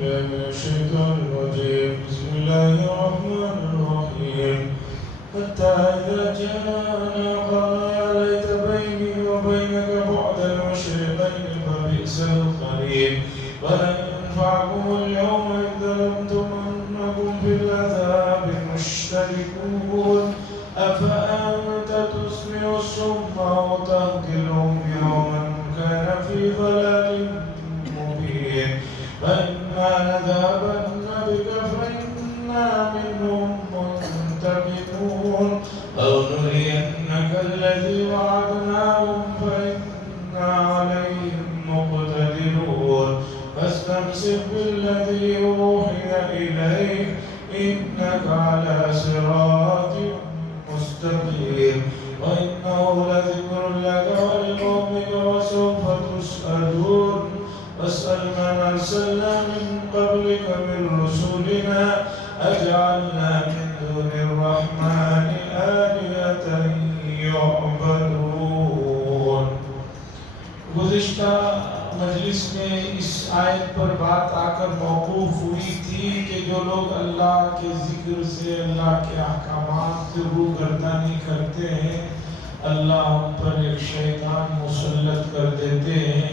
بالله من الشيطان الرجيم. بسم الله الرحمن الرحيم. حتى إذا جاءنا قال يا ليت بيني وبينك بعد المشرقين فبئس القرين. ولن ينفعكم اليوم إذ ظلمتم أنكم في العذاب مشتركون. أفأنت تسمع الصم وتهدي العمي ومن كان في ضلال مبين. فإما نذهبن بك فإنا منهم منتقمون أو نرينك الذي وعدناهم فإنا عليهم مقتدرون. فاستمسك بالذي أوحي إليك إنك على صراط مستقيم. وإنه لذكر لك ولقومك وسوف تسألون. واسأل من أرسلنا من قبلك من رسلنا أجعلنا من دون الرحمن آلهة يعبدون. گزشتہ مجلس میں اس آیت پر بات آ کر موقوف ہوئی تھی کہ جو لوگ اللہ کے ذکر سے، اللہ کے احکامات سے روگردانی کرتے ہیں، اللہ ان پر ایک شیطان مسلط کر دیتے ہیں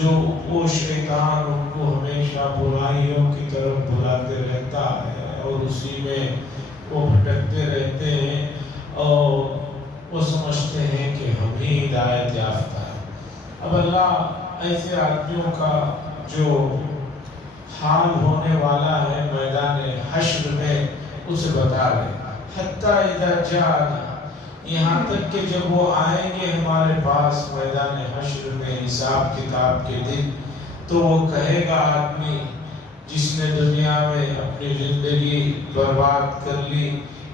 جو وہ شیطان ان کو ہمیشہ برائیوں کی طرف بلاتے رہتا ہے اور اسی میں وہ بھٹکتے رہتے ہیں اور وہ سمجھتے ہیں کہ ہم ہی ہدایت یافتہ ہیں۔ اب اللہ ایسے آدمیوں کا جو حال ہونے والا ہے میدان حشر میں اسے بتا رہے، حتیٰ اذا جاءنا، یہاں تک کہ جب وہ آئیں گے ہمارے پاس میدان حشر میں حساب کتاب کے دن، تو وہ کہے گا آدمی جس نے دنیا میں اپنی زندگی برباد کر لی،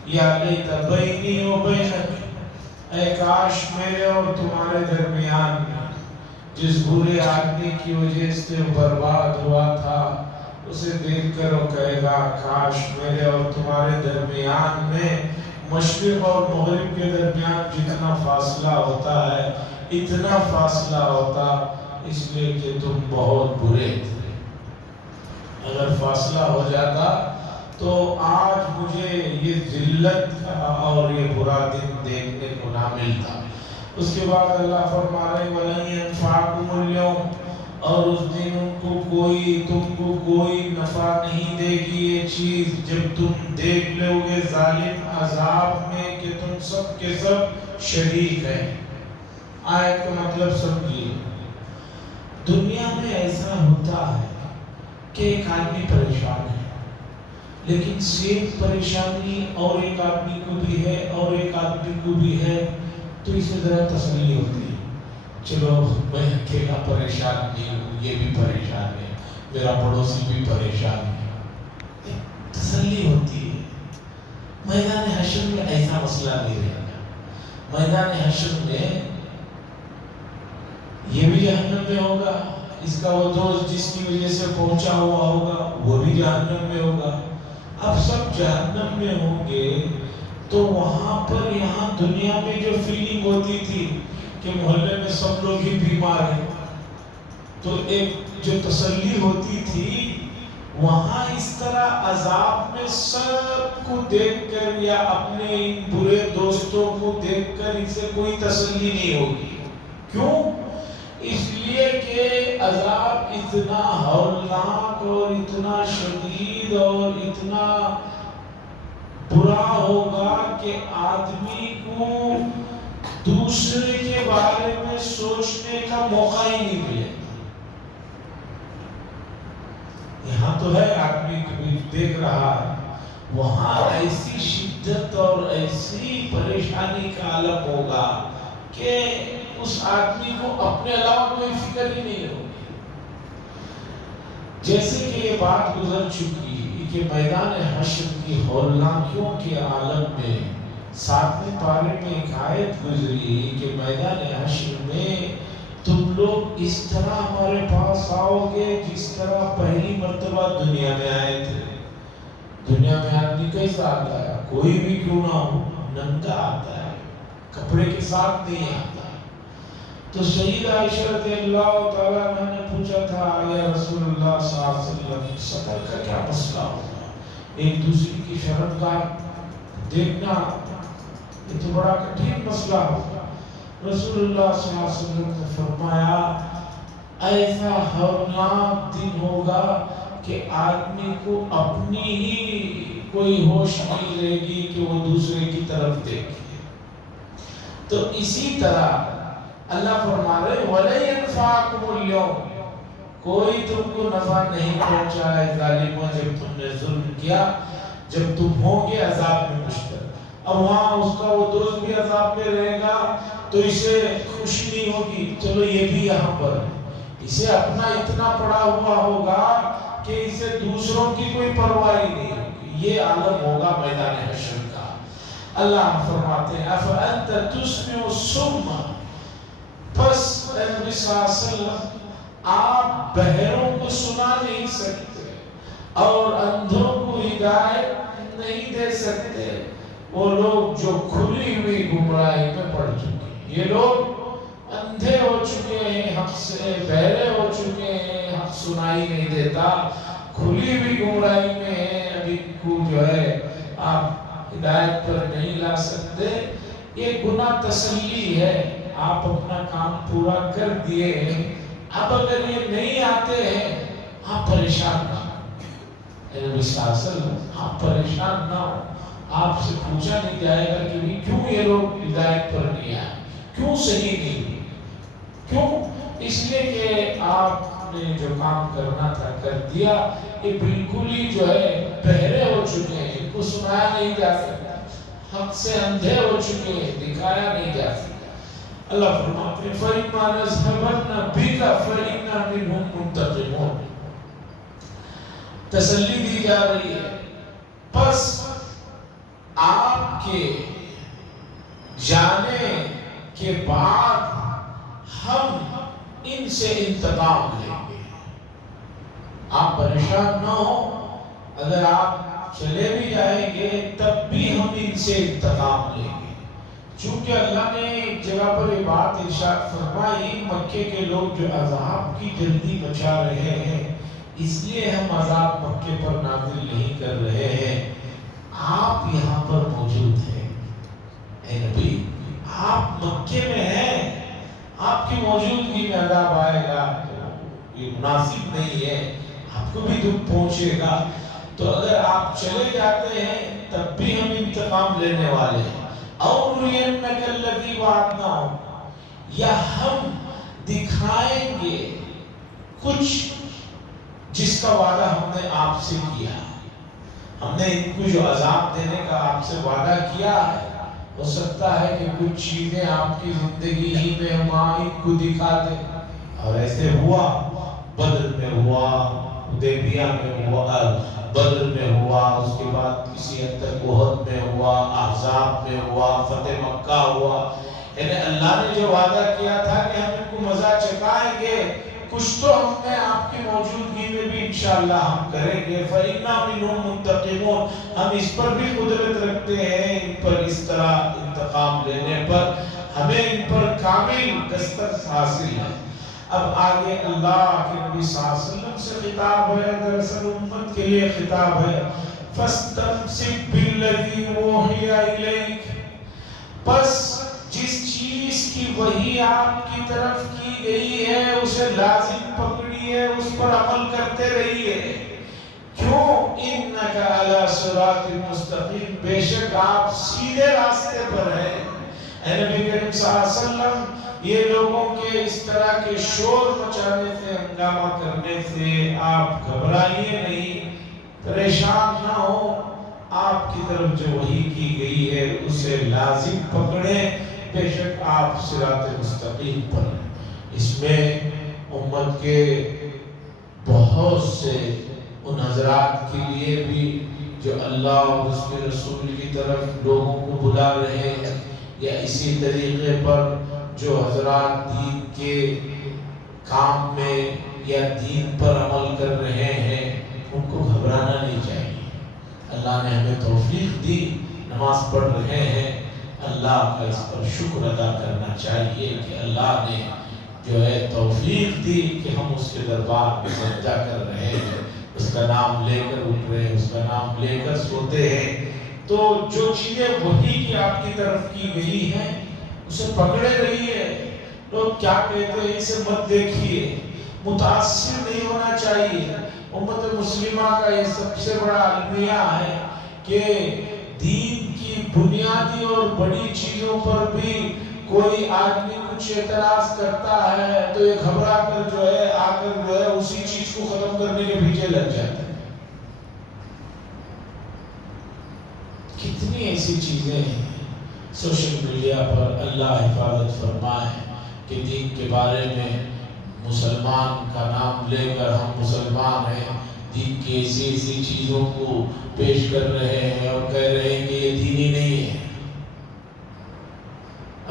یا لیت بینی و بینک، اے کاش میرے اور تمہارے درمیان میں جس برے آدمی کی وجہ سے برباد ہوا تھا اسے دیکھ کر وہ کہے گا کاش میرے اور تمہارے درمیان میں مشرق اور مغرب کے درمیان جتنا فاصلہ ہوتا ہے اتنا فاصلہ ہوتا، اس لیے کہ تم بہت برے تھے۔ اگر فاصلہ ہو جاتا تو آج مجھے یہ ذلت اور یہ برا دن دیکھنے کو نہ ملتا۔ اس کے بعد اللہ فرما رہے وَلَن يَنفَعَكُمُ الْيَوْمَ، اور اس دن تم کو کوئی نفع نہیں دے گی یہ چیز جب تم دیکھ لو گے ظالم عذاب میں کہ تم سب کے سب شریک ہیں۔ آیت کا مطلب سمجھیے، دنیا میں ایسا ہوتا ہے کہ ایک آدمی پریشان ہے لیکن سیم پریشانی اور ایک آدمی کو بھی ہے اور ایک آدمی کو بھی ہے، تو اسے ذرا تسلی ہوتی ہے، چلو میں اکیلا پریشان نہیں ہوں، یہ بھی پریشان ہے، میرا پڑوسی بھی پریشان ہے، تسلی ہوتی ہے۔ میدان حشر میں ایسا مسئلہ نہیں رہے گا۔ میدان حشر میں یہ بھی جہنم میں ہوگا، اس کا وہ دوست جس کی وجہ سے پہنچا ہوا ہوگا وہ بھی جہنم میں ہوگا۔ اب سب جہنم میں ہوں گے تو وہاں پر یہاں دنیا میں جو فیلنگ ہوتی تھی کہ محلے میں سب لوگ ہی بیمار ہیں، تو ایک جو تسلی ہوتی تھی وہاں اس طرح عذاب میں سب کو دیکھ کر یا اپنے ان برے دوستوں کو دیکھ کر اسے کوئی تسلی نہیں ہوگی۔ کیوں؟ اس لیے کہ عذاب اتنا ہولناک اور اتنا شدید اور اتنا برا ہوگا کہ آدمی کو دوسرے کے بارے میں سوچنے کا موقع ہی نہیں ملے۔ یہاں تو ہے آدمی کبھی دیکھ رہا ہے، وہاں ایسی شدت اور ایسی پریشانی کا عالم ہوگا کہ اس آدمی کو اپنے علاوہ کوئی فکر ہی نہیں ہوگی۔ جیسے کہ یہ بات گزر چکی کہ میدان حشر کی ہولناکیوں کے عالم میں 7ویں پارے میں ایک آیت گزری کہ میدان حشر میں تم لوگ اس طرح ہمارے پاس آؤ گے جس طرح پہلی مرتبہ دنیا میں آئے تھے۔ دنیا میں آدمی کیسا آتا ہے؟ کوئی بھی کیوں نہ ہو، ننگا آتا ہے، کپڑے کے ساتھ نہیں آتا۔ تو سیدہ عائشہ رضی اللہ تعالیٰ عنہ نے پوچھا تھا یا رسول اللہ صلی اللہ علیہ وسلم سطر کا کیا مسئلہ ہوگا؟ ایک دوسری کی شرمگاہ دیکھنا یہ تو بڑا کٹھن مسئلہ ہوگا۔ رسول اللہ صلی اللہ علیہ وسلم نے فرمایا ایسا ہولناک دن ہوگا کہ آدمی کو اپنی ہی کوئی ہوش نہیں رہے گی کہ وہ دوسرے کی طرف دیکھے۔ تو اسی طرح اللہ فرما رہے وَلَا يَنْفَعَكُمُ الْيَوْمِ، کوئی تم کو نفع نہیں پہنچا ہے ظالموں جب تم نے ظلم کیا، جب تم ہوں گے عذاب میں مشترک۔ اب وہاں اس کا وہ دوست بھی عذاب میں رہے گا تو اسے خوشی نہیں ہوگی، چلو یہ بھی یہاں پر ہے، اسے اپنا اتنا پڑا ہوا ہوگا کہ اسے دوسروں کی کوئی پرواہ نہیں ہوگی۔ یہ عالم ہوگا میدان حشر کا۔ اللہ فرماتے ہیں اَفَأَنْتَ تُسْمِعُ الصُّمَّ، پس اے نبی صلی اللہ علیہ وسلم آپ بہروں کو سنا نہیں سکتے اور اندھوں کو ہدایت نہیں دے سکتے، وہ لوگ جو کھلی ہوئی گمراہی میں پڑ چکے ہیں۔ یہ لوگ اندھے ہو چکے ہیں، حق سے بہرے ہو چکے ہیں، حق سنائی نہیں دیتا، کھلی ہوئی گمراہی میں ہیں، ابھی کو جو ہے آپ ہدایت پر نہیں لا سکتے۔ یہ گناہ تسلی ہے، آپ اپنا کام پورا کر دیے ہیں، اب اگر یہ نہیں آتے ہیں آپ پریشان نہ ہو۔ اے نبی صلی اللہ علیہ وسلم آپ پریشان نہ ہو، آپ سے پوچھا نہیں جائے گا کہ کیوں یہ لوگ ہدایت پر نہیں آئے، کیوں صحیح نہیں ہوئی، کیوں؟ اس لیے کہ آپ نے جو کام کرنا تھا کر دیا۔ یہ بالکل ہی جو ہے بہرے ہو چکے ہیں، ان کو سنایا نہیں جا سکتا، حق سے اندھے ہو چکے ہیں، دکھایا نہیں جا سکتا۔ اللہ فرماتے ہیں فَإِمَّا نَذْهَبَنَّ بِكَ فَإِنَّا مِنْهُمْ مُنْتَقِمُونَ، تسلی دی جا رہی ہے پس آپ کے جانے کے بعد ہم ان سے انتقام لیں گے۔ آپ پریشان نہ ہو، اگر آپ چلے بھی جائیں گے تب بھی ہم ان سے انتقام لیں گے۔ چونکہ اللہ نے ایک جگہ پر یہ بات ارشاد فرمائی مکے کے لوگ جو عذاب کی جلدی مچا رہے ہیں اس لیے ہم عذاب مکے پر نازل نہیں کر رہے ہیں، آپ یہاں پر موجود ہیں۔ اے نبی آپ مکے میں ہیں، آپ کی موجودگی میں عذاب آئے گا تو یہ مناسب نہیں ہے، آپ کو بھی دکھ پہنچے گا۔ تو اگر آپ چلے جاتے ہیں تب بھی ہم انتقام لینے والے ہیں۔ اور نُرِيَنَّكَ الَّذِي وَعَدْنَاهُ، یا ہم دکھائیں گے کچھ جس کا وعدہ ہم نے آپ سے کیا، ہم نے ان کو جو عذاب دینے کا آپ سے وعدہ کیا ہے، ہو سکتا ہے کہ کچھ چیزیں آپ کی زندگی ہی میں ہم ان کو دکھا دیں۔ اور ایسے ہوا، بدر میں ہوا، حدیبیہ میں ہوا، بدر میں ہوا، اس کے بعد کسی حد تک احد میں ہوا، احزاب میں ہوا، فتح مکہ ہوا۔ یعنی اللہ نے جو وعدہ کیا تھا کہ ہم ان کو مزہ چکھائیں گے، کچھ تو ہم نے آپ کی موجودگی میں بھی انشاءاللہ ہم کریں گے۔ فَإِنَّا مِنْهُمْ مُنْتَقِمُونَ، ہم اس پر بھی قدرت رکھتے ہیں، ان پر اس طرح انتقام لینے پر ہمیں ان پر کامل دسترس حاصل ہے۔ اب آگے اللہ کے نبی صلی اللہ علیہ وسلم سے خطاب ہے، دراصل امت کے لیے خطاب ہے۔ فَاسْتَمْسِكْ بِالَّذِي أُوحِيَ إِلَيْكَ، پس جس چیز کی وحی آپ کی طرف کی گئی ہے اسے لازم پکڑیے، اس پر عمل کرتے رہیے۔ کیوں؟ اِنَّكَ عَلَى صِرَاطٍ مُسْتَقِيمٍ، بے شک آپ سیدھے راستے پر ہیں۔ اے نبی کریم صلی اللہ علیہ وسلم یہ لوگوں کے اس طرح کے شور مچانے سے، ہنگامہ کرنے سے آپ گھبرائیے نہیں، پریشان نہ ہو، آپ کی طرف جو وحی کی گئی ہے اسے لازم پکڑیں، بے شک آپ صراط مستقیم پر ہیں۔ اس میں امت کے بہت سے ان حضرات کے لیے بھی جو اللہ اور اس کے رسول کی طرف لوگوں کو بلا رہے ہیں، یا اسی طریقے پر جو حضرات دین کے کام میں یا دین پر عمل کر رہے ہیں، ان کو گھبرانا نہیں چاہیے۔ اللہ نے ہمیں توفیق دی، نماز پڑھ رہے ہیں، اللہ کا اس پر شکر ادا کرنا چاہیے کہ اللہ نے جو ہے توفیق دی کہ ہم اس کے دربار میں سجدہ کر رہے ہیں، اس کا نام لے کر اٹھ رہے ہیں، اس کا نام لے کر سوتے ہیں۔ تو جو چیزیں وحی کی آپ کی طرف کی گئی ہیں اسے پکڑے رہیے۔ لوگ کیا کہتے ہیں اسے مت دیکھیے، متاثر نہیں ہونا چاہیے۔ امت مسلمہ کا یہ سب سے بڑا المیہ ہے کہ دین کی بنیادی اور بڑی چیزوں پر بھی کوئی آدمی کچھ اعتراض کرتا ہے تو یہ گھبرا کر جو ہے آ کر جو ہے اسی چیز کو ختم کرنے کے پیچھے لگ جاتے ہیں۔ کتنی ایسی چیزیں ہیں سوشل میڈیا پر، اللہ حفاظت فرمائے، کہ دین کے بارے میں مسلمان کا نام لے کر ہم مسلمان ہیں، دین کی ایسی چیزوں کو پیش کر رہے ہیں اور کہہ رہے ہیں کہ یہ دینی نہیں ہے۔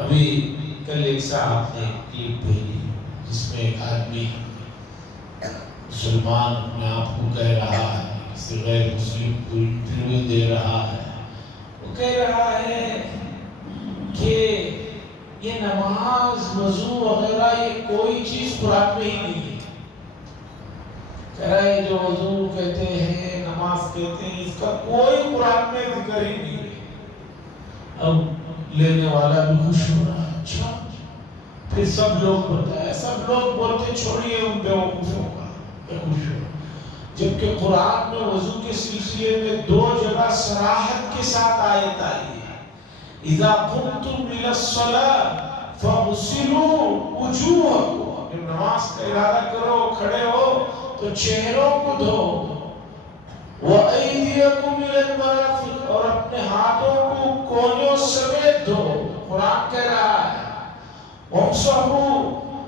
ابھی کل ایک صاحب نے کلپ بھیجی جس میں ایک آدمی مسلمان اپنے آپ کو کہہ رہا ہے، کسی غیر مسلم کو انٹرویو دے رہا ہے، وہ کہہ رہا ہے کہ یہ نماز وضو وغیرہ یہ کوئی چیز قرآن میں ہی نہیں ہے۔ کہہ رہا ہے جو وضو کہتے ہیں، نماز کہتے ہیں، اس کا کوئی قرآن میں ذکر ہی نہیں ہے۔ اب لینے والا بھی خوش ہو رہا ہے، اچھا پھر سب لوگ بتائے، سب لوگ بولتے چھوڑیے ان بیوقوفوں کا، میں خوش ہوں۔ جبکہ قرآن میں وضو کے سلسلے میں 2 جگہ صراحت کے ساتھ آیت آئی ہے، اذا قمتم الى الصلاة فاغسلوا وجوہکم، جب نماز کا ارادہ کرو کھڑے ہو تو چہروں کو دھو، وَأَيْدِيَكُمْ إِلَى الْمَرَافِقِ، اور اپنے ہاتھوں کو کونوں سمیت دھو۔ قرآن کہہ رہا ہے وَامْسَحُوا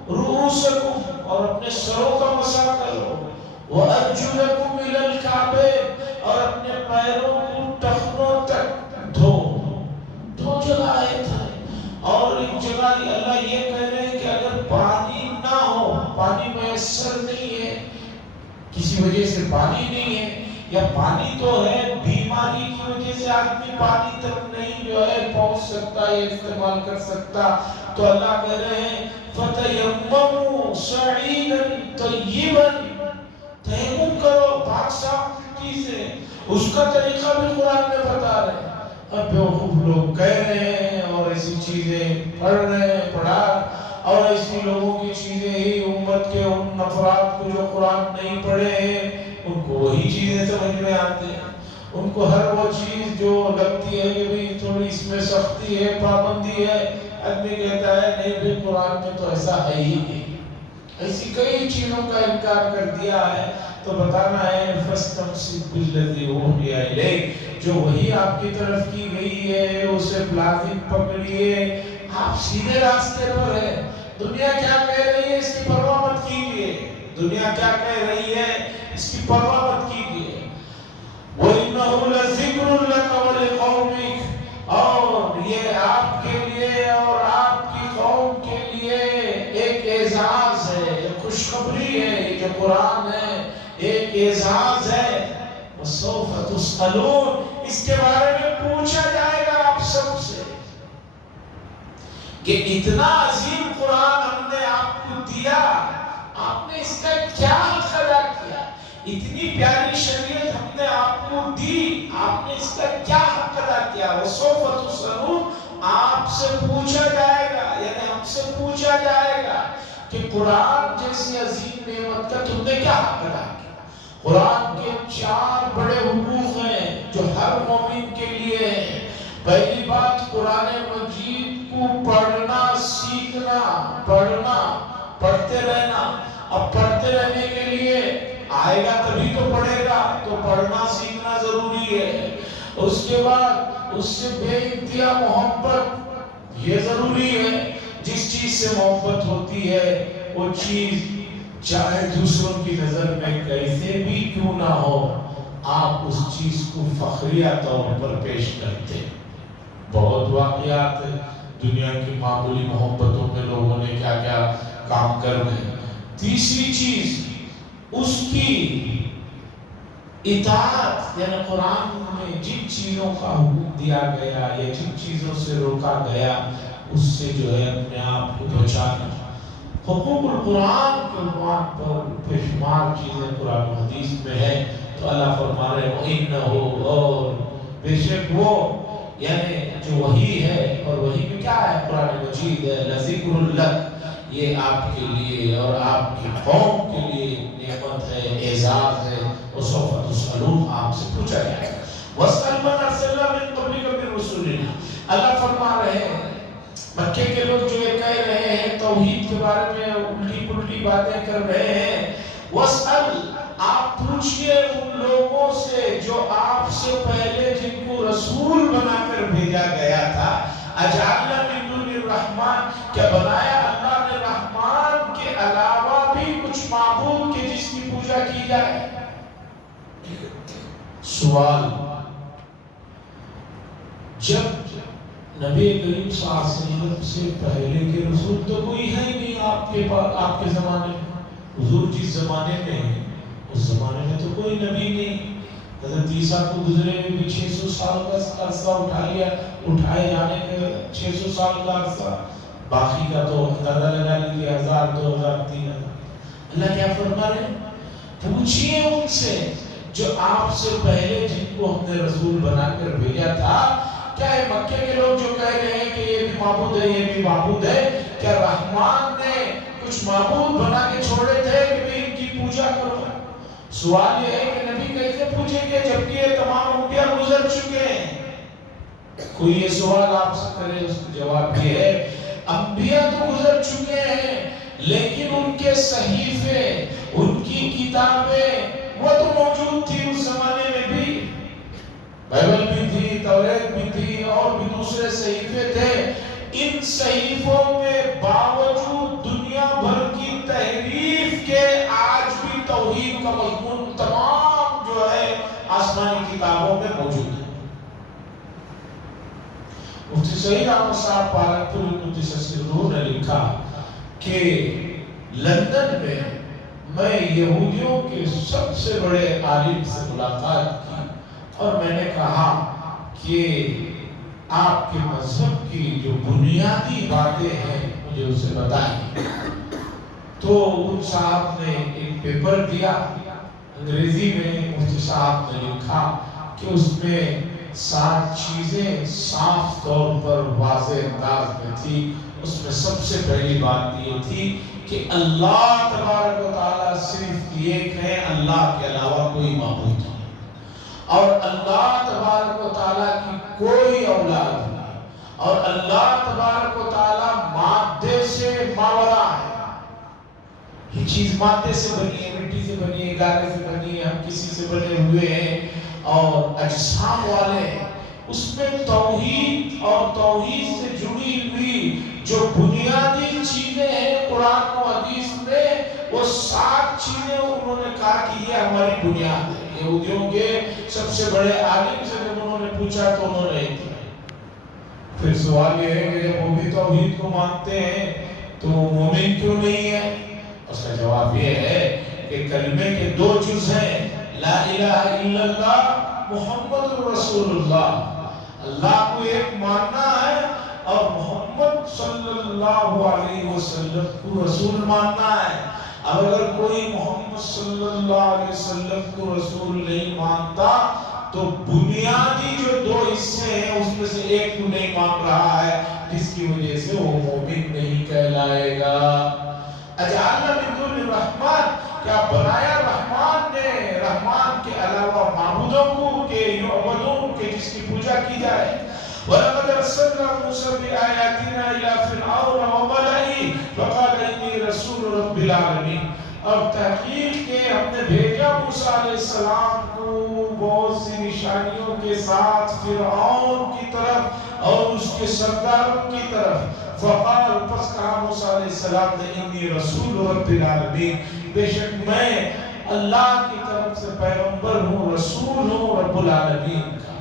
رُؤُوسَكُمْ، اور اپنے سروں کا مسح کرو، وَأَرْجُلَكُمْ إِلَى الْكَعْبَيْنِ، اور اپنے پیروں کو ٹخنوں تک دھو۔ 2 جگہ آیت ہے، اور ایک جگہ اللہ یہ کہہ رہے ہیں کہ اگر پانی نہ ہو، پانی میسر نہیں ہے، کسی وجہ سے پانی نہیں ہے، یا پانی تو ہے بیماری کی وجہ سے آدمی پانی تک نہیں جو ہے پہنچ سکتا ہے استعمال کر سکتا، تو اللہ کہہ رہے ہیں فَتَيَمَّمُوا صَعِيدًا طَيِّبًا، تیمم کرو پاک صاف مٹی سے۔ اس کا طریقہ بھی قرآن میں بتا رہے ہیں۔ اب بیوقوف لوگ کہہ رہے ہیں اور ایسی چیزیں پڑھ رہے ہیں، پڑھا، اور ایسی لوگوں کی چیزیں ہی امت کے ان نفرات کو جو قرآن نہیں پڑھے ہیں ان کو وہی چیزیں سمجھ میں آتے ہیں۔ ان کو ہر وہ چیز جو لگتی ہے کہ بھی تھوڑی اس میں سختی ہے، پابندی ہے، آدمی کہتا ہے نہیں بھی قرآن میں تو ایسا ہے ہی نہیں۔ ایسی کئی چیزوں کا انکار کر دیا ہے، تو بتانا ہے فَاسْتَمْسِكْ بِالَّذِي أُوحِيَ إِلَيْكَ، جو وہی آپ کی طرف کی گئی ہے اسے لازم پکڑیے، آپ سیدھے راستے پر ہیں۔ دنیا کیا کہہ رہی ہے اس کی پرواہ مت کیجیے، دنیا کیا کہہ رہی ہے اس کی پرواہ مت کیجیے۔ وَإِنَّهُ لَذِكْرٌ لَكَ وَلِقَوْمِكَ، اور یہ آپ کے لیے اور آپ کی قوم کے لیے ایک اعزاز ہے، ایک خوشخبری ہے، یہ جو قرآن ہے ایک اعزاز ہے۔ وَسَوْفَ تُسْأَلُونَ، اس کے بارے میں پوچھا جائے گا آپ سب سے کہ اتنا عظیم قرآن ہم نے آپ کو دیا، آپ نے اس کا کیا حق ادا کیا؟ اتنی پیاری شریعت ہم نے آپ کو دی، آپ نے اس کا کیا حق ادا کیا؟ وَسَوْفَ تُسْأَلُونَ، آپ سے پوچھا جائے گا، یعنی ہم سے پوچھا جائے گا کہ قرآن جیسی عظیم نعمت کا تم نے کیا حق ادا کیا؟ قرآن کے 4 بڑے حقوق ہیں جو ہر مومن کے لیے ہیں۔ پہلی بات، قرآن مجید کو پڑھنا سیکھنا، پڑھنا، پڑھتے رہنا۔ اب پڑھتے رہنے کے لیے آئے گا تبھی تو پڑھے گا، تو پڑھنا سیکھنا ضروری ہے۔ اس کے بعد اس سے بے انتہا محبت یہ ضروری ہے۔ جس چیز سے محبت ہوتی ہے وہ چیز چاہے دوسروں کی نظر میں کیسے بھی کیوں نہ ہو، آپ اس چیز کو فخریہ طور پر پیش کرتے۔ بہت واقعات دنیا کی معمولی محبتوں میں لوگوں نے کیا کیا کام کر دے۔ تیسری چیز اس کی اطاعت، یعنی قرآن میں جن چیزوں کا حکم دیا گیا یا جن چیزوں سے روکا گیا اس سے جو ہے اپنے آپ کو بچانا. حقوق القرآن کے عنوان پر بے شمار چیزیں قرآن و حدیث میں ہے. تو اللہ فرما رہے وَإِنَّهُ اور بے شک وہ یعنی جو وحی ہے اور وحی میں کیا ہے قرآن مجید ہے لَذِكْرٌ لَكَ یہ آپ کے لیے اور آپ کی قوم کے لیے نعمت ہے اعزاز ہے. وَسَوْفَ تُسْأَلُونَ آپ سے پوچھا جائے گا. وَاسْأَلْ مَنْ أَرْسَلْنَا مِن قَبْلِكَ مِن رُسُلِنَا اللہ فرما رہے ہیں مکے کے لوگ جو یہ کہہ رہے ہیں توحید کے بارے میں الٹی پلٹی باتیں کر رہے ہیں. وَاسْأَلْ آپ پوچھئے ان لوگوں سے جو آپ سے پہلے جن کو رسول بنا کر بھیجا گیا تھا. اجعلنا من دون الرحمن کیا بنایا اللہ نے رحمان کے علاوہ بھی کچھ معبود کے جس کی پوجا کی جائے. سوال جب نبی کریم صلی اللہ علیہ وسلم سے پہلے کے رسول تو کوئی ہے نہیں آپ کے زمانے میں. حضور جس زمانے میں ہیں اس زمانے میں تو کوئی نبی نہیں. حضرت عیسیٰ کو گزرے بھی 600 سال کا عرصہ اٹھائے جانے کے 600 سال کا عرصہ باقی کا تو اندازہ لگا لیجیے 1000 2000 3000. اللہ کیا فرما رہے ہیں پوچھئے ان سے جو آپ سے پہلے جن کو ہم نے رسول بنا کر بھیجا تھا. کیا ہے مکے کے لوگ جو کہہ رہے ہیں کہ یہ بھی معبود ہے یہ بھی معبود ہے کیا رحمان نے کچھ معبود بنا کے چھوڑے تھے کہ میں ان کی پوجا کروں. سوال یہ ہے کہ نبی کیسے پوچھیں گے جبکہ یہ تمام انبیاء گزر چکے ہیں. کوئی یہ سوال آپ سے کرے اس کا جواب یہ ہے انبیاء تو گزر چکے ہیں لیکن ان کے صحیفے ان کی کتابیں وہ تو موجود تھی اس زمانے میں بھی. بائبل بھی تھی توریت بھی تھی اور بھی دوسرے صحیفے تھے. ان صحیفوں میں باوجود دنیا بھر کی تحریف کے آج بھی توحید کا مضمون تمام جو ہے آسمانی کتابوں میں موجود ہے. مفتی سعید احمد صاحب پالنپور متصدر نے لکھا کہ لندن میں یہودیوں کے سب سے بڑے عالم سے ملاقات کی اور میں نے کہا کہ آپ کے مذہب کی جو بنیادی باتیں ہیں مجھے اسے بتائیں. تو ان صاحب نے ایک پیپر دیا انگریزی میں. مفتی صاحب نے لکھا کہ اس میں 7 چیزیں صاف طور پر واضح انداز میں تھی. اس میں سب سے پہلی بات یہ تھی کہ اللہ تبارک و تعالیٰ صرف ایک ہے اللہ کے علاوہ کوئی معبود نہیں اور اللہ تبارک و تعالیٰ کی کوئی اولاد نہیں اور اللہ تبارک و تعالیٰ مادے سے ماورا ہے. یہ چیز مادے سے بنی ہے مٹی سے بنی ہے گارے سے بنی ہے ہم کسی سے بنے ہوئے ہیں اور اجسام والے ہیں. اس میں توحید اور توحید سے جڑی ہوئی جو بنیادی چیزیں ہیں قرآن و حدیث میں وہ 7 چیزیں انہوں نے کہا کہ یہ ہماری بنیاد ہے. یہودیوں کے سب سے بڑے عالم سے جب انہوں نے پوچھا تو انہوں نے کیا. پھر سوال یہ ہے کہ جب وہ بھی توحید کو مانتے ہیں تو مومن کیوں نہیں ہے. اس کا جواب یہ ہے کہ کلمے کے 2 جز ہیں لا الہ الا اللہ محمد رسول اللہ. اللہ کو ایک ماننا ہے اور محمد صلی اللہ علیہ وسلم کو رسول ماننا ہے. اب اگر کوئی محمد صلی اللہ علیہ وسلم کو رسول نہیں مانتا تو بنیادی جو 2 حصے ہیں اس میں سے ایک کو نہیں مان رہا ہے جس کی وجہ سے وہ مومن نہیں کہلائے گا. اجعلنا من دون الرحمن کیا بنایا رحمان نے رحمان کے علاوہ معبودوں کو کہ یعبدون کہ جس کی پوجا کی جائے. وَلَقَدْ أَرْسَلْنَا مُوسَىٰ بِآيَاتِنَا إِلَىٰ فِرْعَوْنَ وَمَلَئِهِ فَقَالَ إِنِّي رَسُولُ رَبِّ الْعَالَمِينَ. اور تحقیق کے ہم نے بھیجا موسیٰ علیہ السلام کو بہت سی نشانیوں کے ساتھ فرعون کی طرف اور اس کے سرداروں کی طرف. فقال پس کہا موسیٰ علیہ السلام نے انی رسول رب العالمین بے شک میں اللہ کی طرف سے پیغمبر ہوں رسول ہوں رب العالمین کا.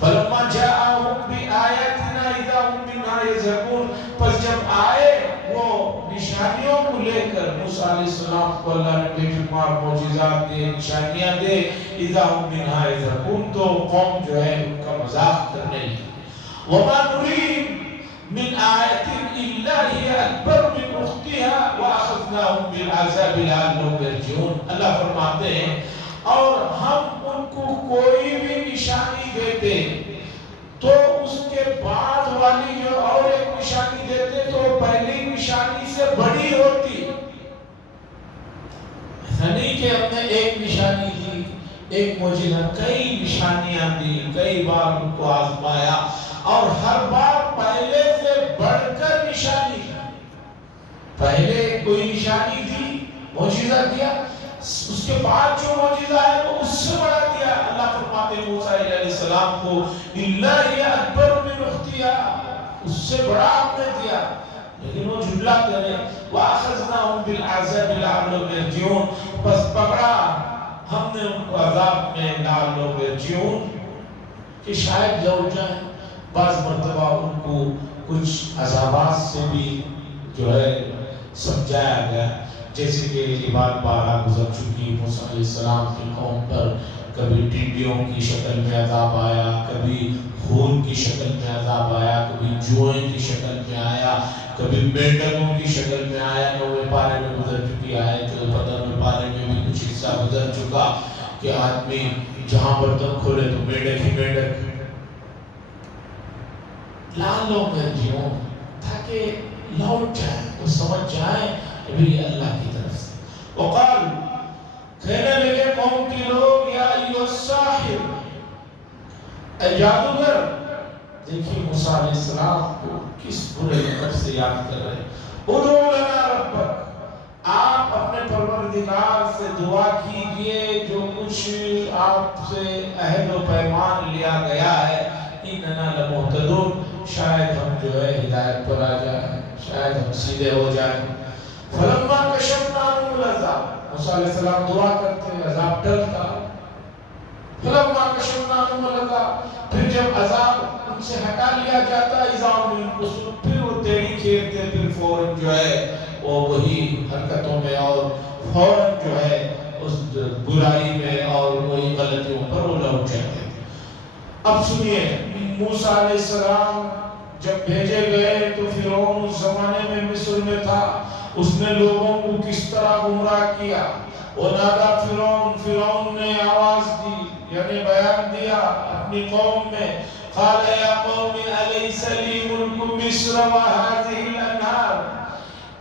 فلما جاءهم بآياتنا اذا هم منها يضحكون پس جب آئے وہ نشانیوں کو لے کر موسیٰ علیہ السلام کو اللہ نے بے شمار معجزات دے، نشانیاں دے، اذا هم منها يضحكون، تو قوم جو ہے ان کا مذاق کرنے لگی۔ وما نريد من آية إلا هي أكبر من أختها وأخذناهم بالعذاب لعلهم يرجعون۔ اللہ فرماتے ہیں اور ہم ان کو کوئی بھی نشانی دیتے تو اس کے بعد والی جو اور ایک نشانی دیتے تو پہلی نشانی سے بڑی ہوتی۔ ایسا نہیں کہ ہم نے ایک نشانی دی، ایک معجزہ، کئی نشانیاں دی، کئی بار ان کو آزمایا اور ہر بار پہلے سے بڑھ کر نشانی دی۔ پہلے کوئی نشانی دی، معجزہ دیا، اس کے بعد جو معجزہ ہے وہ اس سے بڑا دیا۔ اللہ فرماتے ہیں موسیٰ علیہ السلام کو اللہ اکبر من اختیا، اس سے بڑا ہم نے دیا، لیکن وہ جھٹلاتے رہے۔ وَأَخَذْنَاهُمْ بِالْعَذَابِ لَعَلَّهُمْ يَرْجِعُونَ، پس پکڑا ہم نے ان کو عذاب میں لَعَلَّهُمْ يَرْجِعُونَ کہ شاید لوٹ جائیں۔ بعض مرتبہ ان کو کچھ عذابات سے بھی جو ہے سمجھایا گیا، جیسے کہ یہ بات بارہ گزر چکی موسیٰ علیہ السلام کی قوم پر، کبھی ٹڈیوں کی شکل میں عذاب آیا، کبھی خون کی شکل میں عذاب آیا، کبھی جوئیں کی شکل میں آیا، کبھی مینڈکوں کی شکل میں آیا۔ 9ویں پارے میں گزر چکی آیت، 15ویں پارے میں بھی کچھ حصہ گزر چکا کہ آدمی جہاں برتن کھولے تو مینڈک ہی مینڈک۔ لعلہم یرجعون، تاکہ لوٹ جائیں، وہ سمجھ جائیں کہ یہ اللہ کی طرف سے۔ وقال، کہنے لگے قوم کے لوگ، یا ایھا الساحر، اے جادوگر۔ دیکھیے موسیٰ علیہ السلام کو کس برے لقب سے یاد کر رہے ہیں۔ ادعو لنا ربک، آپ اپنے پروردگار سے دعا کیجئے، جو کچھ آپ سے عہد و پیمان لیا گیا ہے، اننا لمہتدون، شاید ہم جو ہے ہدایت پر آ جائیں، شاید ہم سیدھے ہو جائیں۔ فلما کشفنا عنہم العذاب، موسیٰ علیہ السلام دعا کرتے عذاب ٹلتا۔ فلما کشفنا عنہم العذاب، پھر جب عذاب ان سے ہٹا لیا جاتا، اذا هم ينكثون، پھر وہ تیڑی کھیرتے، پھر فوراً جو ہے وہ وہی حرکتوں میں اور فوراً جو ہے اس برائی میں اور وہی غلطیوں پر وہ لوٹ جاتے۔ اب سنیے، موسیٰ علیہ السلام جب بھیجے گئے تو فرعون اس زمانے میں مصر میں تھا، اس نے لوگوں کو کس طرح گمراہ کیا۔ ونادى فرعون نے آواز دی، یعنی بیان دیا اپنی قوم میں، قال یا قوم الیس لی ملک مصر وهذه الانہار،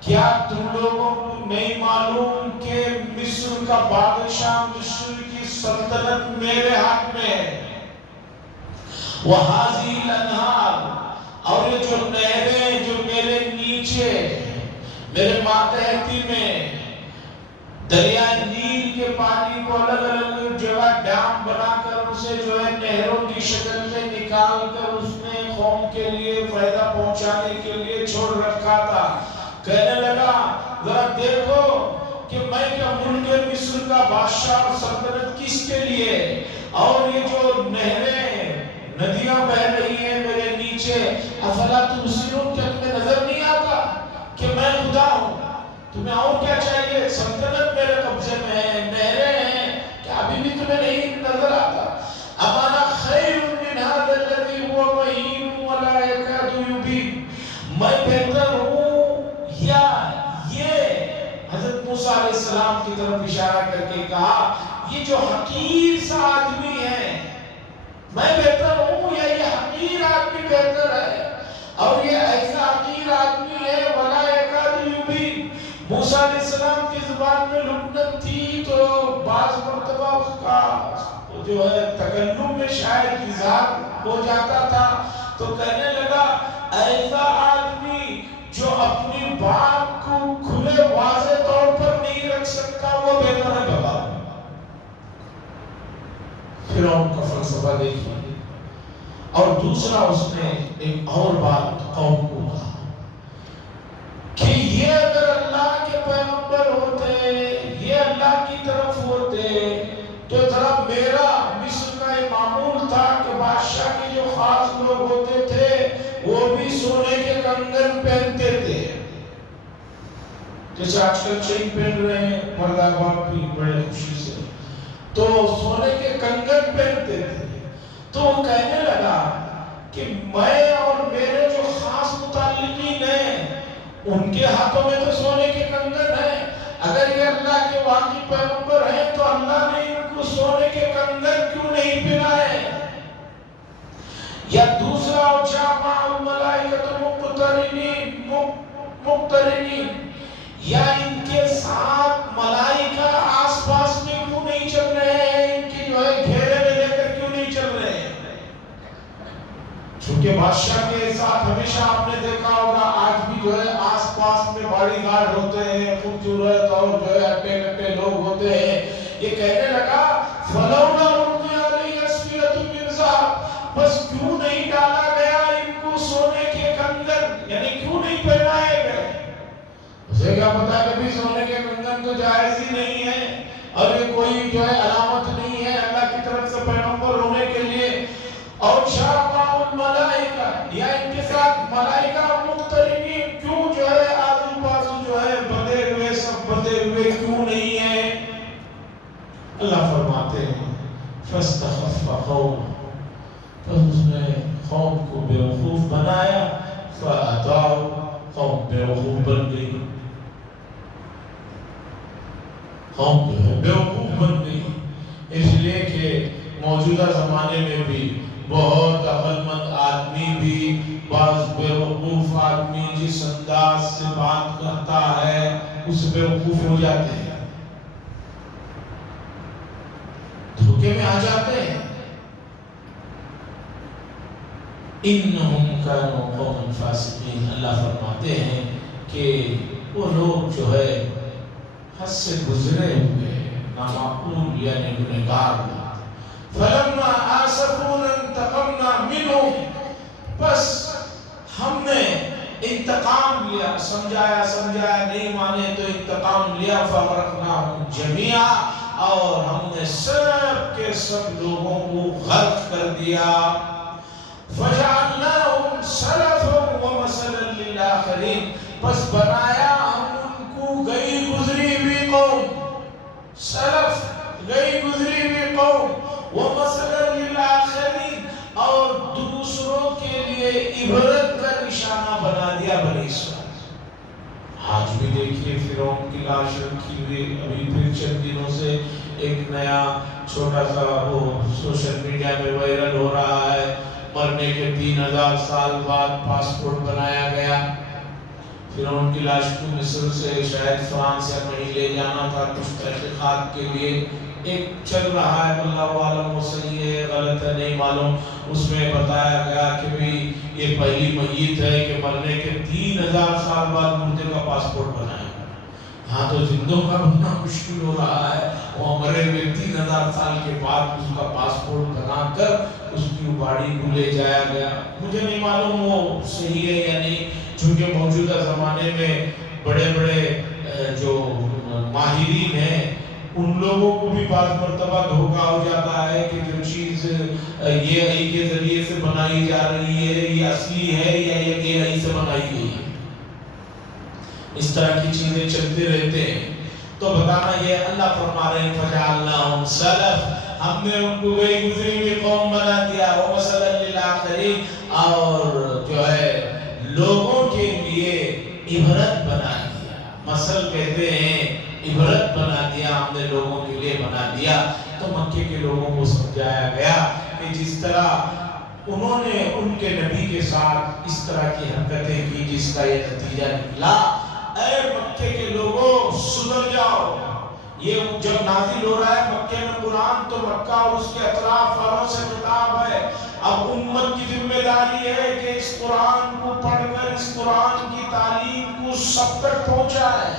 کیا تم لوگوں کو نہیں معلوم کہ مصر کا بادشاہ، مصر کی سلطنت میرے ہاتھ میں ہے۔ وهذه الانہار، اور یہ جو نہریں جو میرے نیچے میرے ماتحتی میں، دریائے نیل کے پانی کو الگ الگ جگہ ڈیم بنا کر اسے جو ہے نہروں کی شکل میں نکال کر اس نے قوم کے لیے فائدہ پہنچانے کے لیے چھوڑ رکھا تھا۔ کہنے لگا ذرا دیکھو کہ میں کیا ملک مصر کا بادشاہ اور سلطنت کس کے لیے، اور یہ جو نہریں ندیاں بہ رہی ہیں میرے نیچے، افلا تبصرون، کیا تمہیں نظر نہیں آتا کہ میں خدا ہوں؟ تمہیں اور کیا چاہیے؟ سلطنت میرے قبضے میں ہے، نہریں ہیں، کیا ابھی بھی تمہیں نہیں نظر آتا؟ امانا خیر من هذا الذي هو مہین ولا يكاد يبين، میں بہتر ہوں یا یہ؟ حضرت موسیٰ علیہ السلام کی طرف اشارہ کر کے کہا یہ جو حقیر سا آدمی ہے میں بہتر ہوں یا یہ حقیر آدمی بہتر ہے؟ اور یہ ایسا حقیر آدمی ہے ولا يكاد يبين۔ موسیٰ علیہ السلام کی زبان میں لکنت تھی تو بعض مرتبہ اس کا جو ہے تکلم میں شاید اظہار ہو جاتا تھا، تو کہنے لگا ایسا آدمی جو اپنی بات کو کھلے واضح طور پر نہیں رکھ سکتا وہ بہتر ہے بابا۔ فرعون کا فلسفہ دیکھیے۔ اور دوسرا اس نے ایک اور بات قوم کو کہا کہ یہ اگر اللہ کے پیغمبر ہوتے، یہ اللہ کی طرف ہوتے تو ذرا میرا مصر کا یہ معمول تھا کہ بادشاہ کے جو خاص لوگ ہوتے تھے وہ بھی سونے کے کنگن پہنتے تھے، جیسے آج کل چین پہن رہے ہیں مرد باپ بھی بڑے خوشی سے، تو سونے کے کنگن پہنتے تھے. تو وہ کہنے لگا کہ میں اور میرے جو خاص متعلقین ہیں ان کے ہاتھوں میں تو سونے کے کنگن ہیں، اگر یہ اللہ کے واقعی پیغمبر ہیں تو اللہ نے ان کو سونے کے کنگن کیوں نہیں پہنائے؟ یا دوسرا جامع الملائکۃ مقترنین، یا ان کے ساتھ ملائکہ آس پاس میں کیوں نہیں چل رہے ہیں، ان کی جو ہے گھیرے میں لے کر کیوں نہیں چل رہے ہیں؟ چونکہ بادشاہ کے ساتھ ہمیشہ آپ نے دیکھا ہوگا آج بھی جو ہے آس پاس میں باڈی گارڈ ہوتے ہیں، خوبصورت اور جو ہے اٹے کٹے لوگ ہوتے ہیں. یہ کہنے لگا فلولا القی علیہ اسورۃ من ذہب، بس کیوں نہیں ڈالا گیا ان کو سونے کے کنگن، یعنی کیوں نہیں پہنائے گئے؟ اسے کیا پتا کہ بھی سونے کے کنگن تو جائز ہی نہیں ہے اور یہ کوئی جو ہے علامت نہیں ہے اللہ کی طرف سے پیغمبر ہونے کے لیے. اور شامع الملائکہ، یا ان کے ساتھ ملائکہ مقترنین کیوں جو ہے آزو بازو جو ہے بندے ہوئے، سب بندے ہوئے کیوں نہیں ہیں؟ اللہ فرماتے ہیں فاستخف قوم، پس اس نے قوم کو بیوقوف بنایا، فأطاعوا، قوم بیوقوف بن گئی، قوم جو ہے بیوقوف بن گئی. اس لیے کہ موجودہ زمانے میں بھی بہت عقل مند آدمی بھی بعض بیوقوف آدمی جس انداز سے بات کرتا ہے اس بیوقوف ہو جاتے ہیں، دھوکے میں آ جاتے ہیں. انہم کانوا قوما فاسقین، اللہ فرماتے ہیں کہ وہ لوگ جو ہے حد سے گزرے ہوئے نامعقول یعنی گنہگار لوگ. فلما آسفونا انتقمنا منهم، بس ہم نے انتقام لیا، سمجھایا نہیں مانے تو انتقام لیا. فغرقناهم جميعا، اور ہم نے سب کے سب لوگوں کو غرق کر دیا. فجعلناهم سلفا ومثلا للآخرین، بس بنایا ہم ان کو گئی گزری ہوئی قوم، سلف گئی گزری ہوئی قوم، ومثلا للآخرین، اور دوسروں کے لیے عبرت کا نشانہ بنا دیا بنی اسرائیل. آج بھی دیکھیے فرعون کی لاش رکھی ہوئی، ابھی پھر چند دنوں سے ایک نیا چھوٹا سا وہ سوشل میڈیا میں وائرل ہو رہا ہے، مرنے کے 3000 سال بعد پاسپورٹ بنایا گیا. فرعون کی لاش کو مصر سے شاید فرانس یا کہیں لے جانا تھا کچھ تحقیقات کے لیے. ایک چل رہا ہے، اللہ عالم وہ صحیح ہے غلط ہے نہیں معلوم، اس میں بتایا گیا کہ بھی یہ پہلی میت ہے کہ مرنے کے 3000 سال بعد مردے کا پاسپورٹ بنایا. ہاں تو زندوں کا بننا مشکل ہو رہا ہے، وہ مرے ہوئے 3000 سال کے بعد اس کا پاسپورٹ بنا کر اس کی باڈی کو لے جایا گیا. مجھے نہیں معلوم وہ صحیح ہے یا نہیں، چونکہ موجودہ زمانے میں بڑے بڑے جو ماہرین ہیں ان لوگوں کو بھی بعض مرتبہ دھوکا ہو جاتا ہے کہ جو چیز یہ اے کے ذریعے سے بنائی جا رہی ہے یہ اصلی ہے یا یہ اے آئی سے بنائی گئی ہے. اس طرح کی چیزیں چلتے رہتے ہیں. تو بتانا یہ اللہ فرما رہے ہیں فجعلناهم سلف، ہم نے ان کو گئی گزری ہوئی قوم بنا دیا، ومثلا للآخرین، اور جو ہے لوگوں کے لیے عبرت بنا دیا. مثل کہتے ہیں عبرت بنا دیا، ہم نے لوگوں کے لیے بنا دیا. تو مکے کے لوگوں کو سمجھایا گیا کہ جس طرح انہوں نے ان کے نبی کے ساتھ اس طرح کی حرکتیں کی جس کا یہ نتیجہ نکلا، اے مکے کے لوگوں سدھر جاؤ. یہ جب نازل ہو رہا ہے مکے میں قرآن تو مکہ اور اس کے اطراف والوں سے خطاب ہے. اب امت کی ذمہ داری ہے کہ اس قرآن کو پڑھ کر اس قرآن کی تعلیم کو سب تک پہنچائے.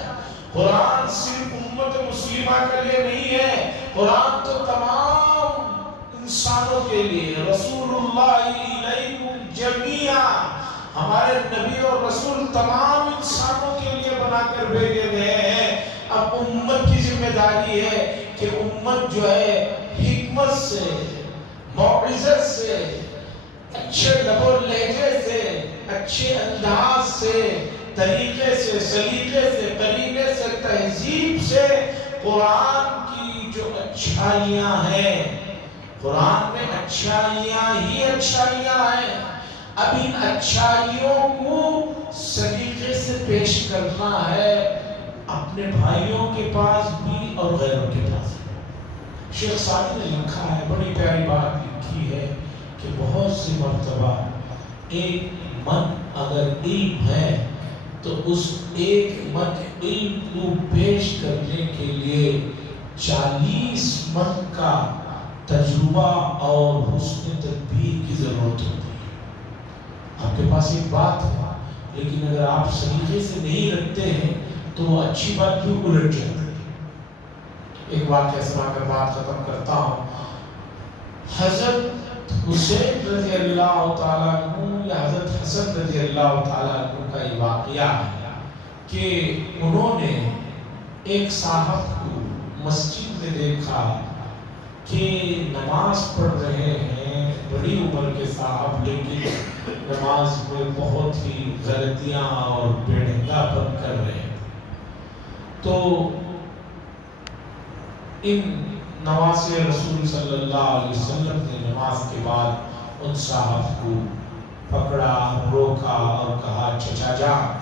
قرآن صرف امت مسلمہ کے لیے نہیں ہے، قرآن تو تمام انسانوں کے لیے. رسول اللہ الیکم جمیعا، ہمارے نبی اور رسول تمام انسانوں کے لیے بنا کر بھیجے گئے ہیں. اب امت کی ذمہ داری ہے کہ امت جو ہے حکمت سے، موعظت سے، اچھے لب و لہجے سے، اچھے انداز سے، طریقے سے، سلیقے سے، طریقے تہذیب سے قرآن کی جو اچھائیاں ہیں، قرآن میں اچھائیاں ہی اچھائیاں ہیں، اب ان اچھائیوں کو سلیقے سے پیش کرنا ہے اپنے بھائیوں کے پاس بھی اور غیروں کے پاس بھی۔ شیخ سعدی نے لکھا ہے، بڑی پیاری بات لکھی ہے کہ بہت سی مرتبہ ایک من اگر علم ہے تو اس ایک من علم کو پیش کرنے کے لیے 40 من کا تجربہ اور حسن تدبیر کی ضرورت ہوتی ہے۔ آپ کے پاس ایک بات ہے لیکن اگر آپ سلیقے سے نہیں رکھتے ہیں تو وہ اچھی بات کیوں الٹ جاتی ہے۔ ایک واقعہ سنا کر بات ختم کرتا ہوں۔ حضرت حسین رضی اللہ تعالیٰ عنہ یا حضرت حسن رضی اللہ تعالیٰ عنہ کا یہ واقعہ ہے کہ انہوں نے ایک صاحب کو مسجد میں دیکھا کہ نماز پڑھ رہے ہیں، بڑی عمر کے صاحب، لیکن نماز میں بہت ہی غلطیاں اور بے ڈھنگا پن کر رہے ہیں۔ تو ان نواسے رسول صلی اللہ علیہ وسلم نے نماز کے بعد ان صاحب کو پکڑا، روکا اور کہا چچا جان،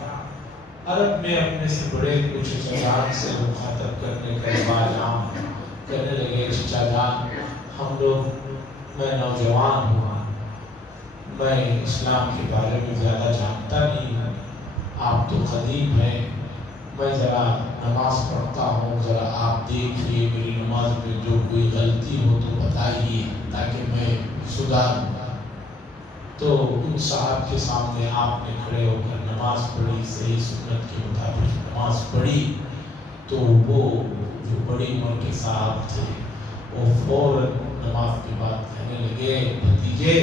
عرب میں اپنے سے بڑے کو چچا جان سے مخاطب کرنے کا رواج عام ہے۔ کہنے لگے چچا جان، ہم لوگ، میں نوجوان ہوں، میں اسلام کے بارے میں زیادہ جانتا نہیں ہوں، آپ تو قدیم ہیں، میں ذرا نماز پڑھتا ہوں، ذرا آپ دیکھیے میری نماز میں جو کوئی غلطی ہو تو بتائیے تاکہ میں سدھاروں۔ تو ان صاحب کے سامنے آپ نے کھڑے ہو کر نماز پڑھی، صحیح سنت کے مطابق نماز پڑھی۔ تو وہ جو بڑی عمر کے صاحب تھے وہ فوراً نماز کے بعد کہنے لگے بھتیجے،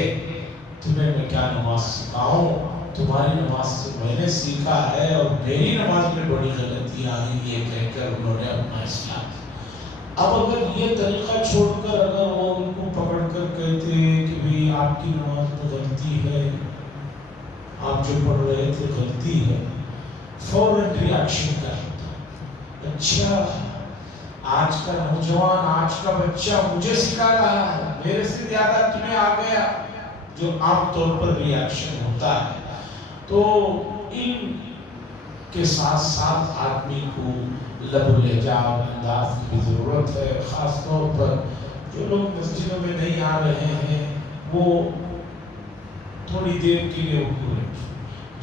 تمہیں میں کیا نماز سکھاؤں، تمہاری نماز سے میں نے سیکھا ہے اور میری نماز میں بڑی غلطیاں آئی، یہ کہہ کر انہوں نے اپنا اسلام۔ اب اگر یہ طریقہ چھوڑ کر اگر وہ ان کو پکڑ کر کہتے کہ بھئی آپ کی نماز میں غلطی ہے، آپ جو پڑھ رہے تھے غلطی ہے، فوراً ریاکشن کرتا، اچھا آج کا نوجوان، آج کا بچہ مجھے سکھا رہا ہے، میرے سے زیادہ تمہیں آ گیا، جو عام طور پر ریاکشن ہوتا ہے۔ تو ان کے ساتھ ساتھ آدمی کو لب و لہجہ اور انداز کی ضرورت ہے، خاص طور پر جو لوگ مسجدوں میں نہیں آ رہے ہیں وہ تھوڑی دیر کے لیے رکو رکھیں۔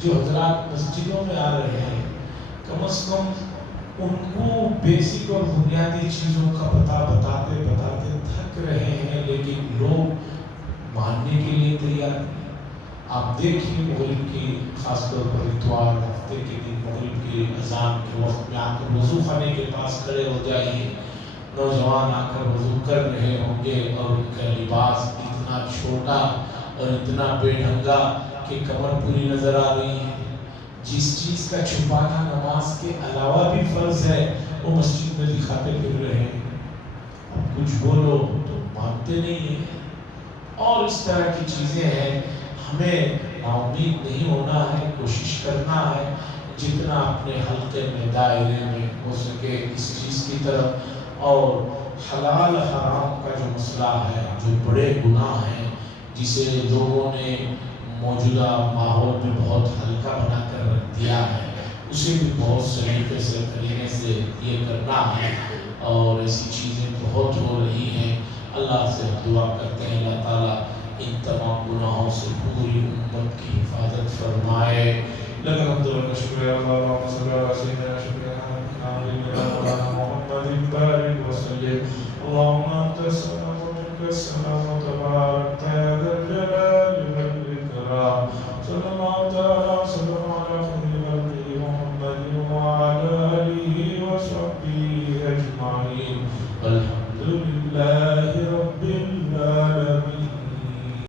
جو حضرات مسجدوں میں آ رہے ہیں کم از کم ان کو بیسک اور بنیادی چیزوں کا پتہ بتاتے بتاتے تھک رہے ہیں، لیکن لوگ ماننے کے لیے تیار نہیں۔ آپ دیکھیے مغرب کی، خاص طور پر اتوار ہفتے کے دن مغرب کی اذان کے وقت میں آ کر وضو خانے کے پاس کھڑے ہو جائیے، نوجوان آ کر وضو کر رہے ہوں گے اور ان کا لباس اتنا چھوٹا اور اتنا بے ڈھنگا کہ کمر پوری نظر آ رہی ہے۔ جس چیز کا چھپانا نماز کے علاوہ بھی فرض ہے وہ مسجد میں دکھاتے پھر رہے ہیں۔ اب کچھ بولو تو مانتے نہیں ہیں، اور اس طرح کی چیزیں ہیں۔ ہمیں ناامید نہیں ہونا ہے، کوشش کرنا ہے جتنا اپنے حلقے میں، دائرے میں ہو سکے اس چیز کی طرف۔ اور حلال حرام کا جو مسئلہ ہے، جو بڑے گناہ ہیں جسے لوگوں نے موجودہ ماحول میں بہت ہلکا بنا کر رکھ دیا ہے، اسے بھی بہت سلیقے سے طریقے سے یہ کرنا ہے، اور ایسی چیزیں بہت ہو رہی ہیں۔ اللہ سے دعا کرتے ہیں اللہ تعالیٰ ان تمام گناہوں سے پوری امت کی حفاظت فرمائے۔ لکن الحمد للہ، شکریہ اللہم صلی اللہ علیہ وسلم، شکریہ محمد بارک وسلم، اللہم انت السلام و منک السلام تبارک یا ذا الجلال والاکرام، صلی اللہ تعالی وسلم علی خیر خلقہ محمد وعلی آلہ وصحبہ اجمعین، والحمد للہ رب العالمین۔